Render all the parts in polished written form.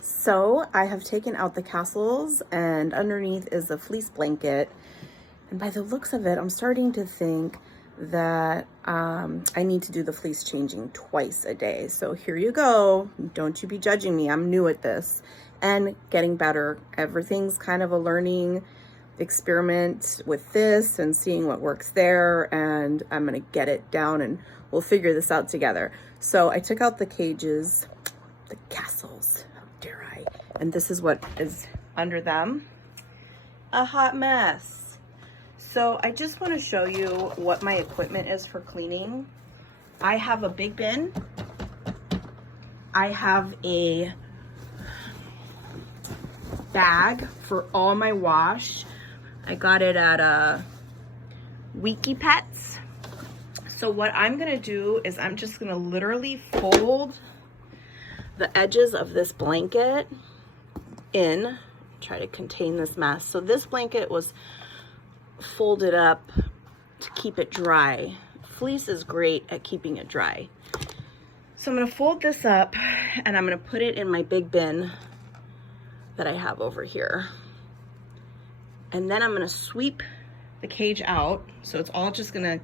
So I have taken out the castles and underneath is a fleece blanket. And by the looks of it, I'm starting to think that I need to do the fleece changing twice a day. So here you go. Don't you be judging me. I'm new at this and getting better. Everything's kind of a learning experiment with this and seeing what works there. And I'm going to get it down and we'll figure this out together. So I took out the cages, the castles, how dare I? And this is what is under them. A hot mess. So I just want to show you what my equipment is for cleaning. I have a big bin. I have a bag for all my wash. I got it at Wiki Pets. So what I'm gonna do is I'm just gonna literally fold the edges of this blanket in, try to contain this mess. So this blanket was folded up to keep it dry. Fleece is great at keeping it dry. So I'm gonna fold this up and I'm gonna put it in my big bin that I have over here. And then I'm gonna sweep the cage out. So it's all just gonna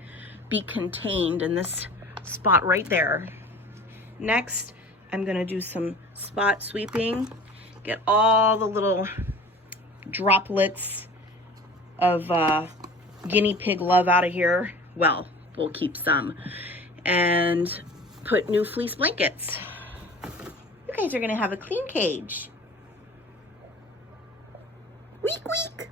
be contained in this spot right there. Next, I'm gonna do some spot sweeping, get all the little droplets of guinea pig love out of here. Well, we'll keep some. And put new fleece blankets. You guys are gonna have a clean cage. Week, week.